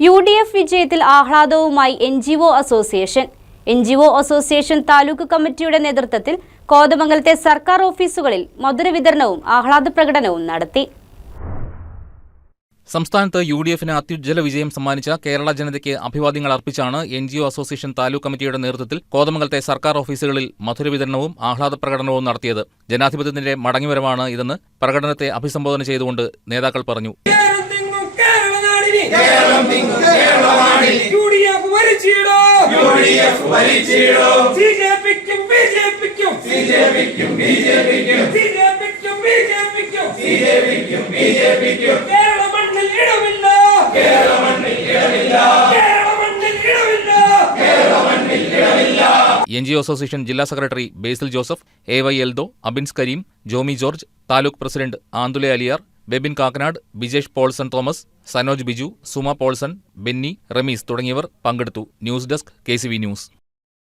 UDF വിജയത്തിൽ ആഹ്ലാദവുമായി NGO association. NGO association taluk കമ്മിറ്റിയുടെ നേതൃത്വത്തിൽ കോതമംഗലത്തെ സർക്കാർ ഓഫീസുകളിൽ മധുര വിതരണവും ആഹ്ലാദ പ്രകടനവും നടത്തി. സംസ്ഥാനത്ത് UDFന് അത്യുജ്വല വിജയം സമ്മാനിച്ച കേരള ജനതയ്ക്ക് അഭിവാദ്യങ്ങൾ അർപ്പിച്ചാണ് NGO അസോസിയേഷൻ താലൂക്ക് കമ്മിറ്റിയുടെ നേതൃത്വത്തിൽ കോതമംഗലത്തെ സർക്കാർ ഓഫീസുകളിൽ മധുര വിതരണവും ആഹ്ലാദ പ്രകടനവും നടത്തിയത്. ജനാധിപത്യത്തിന്റെ മടങ്ങിവരവാണ് ഇതെന്ന് പ്രകടനത്തെ അഭിസംബോധന ചെയ്തുകൊണ്ട് നേതാക്കൾ പറഞ്ഞു. NGO അസോസിയേഷൻ ജില്ലാ secretary Basil Joseph, AY Eldho, Abins Kareem, Jomi George, taluk president Anthule Aliyar, Bebin Kakkanad, Bijesh Paulson Thomas, Sanoj Biju, Suma Paulson, Benny, Rameez തുടങ്ങിയവർ പങ്കെടുത്തു. News desk KCV news.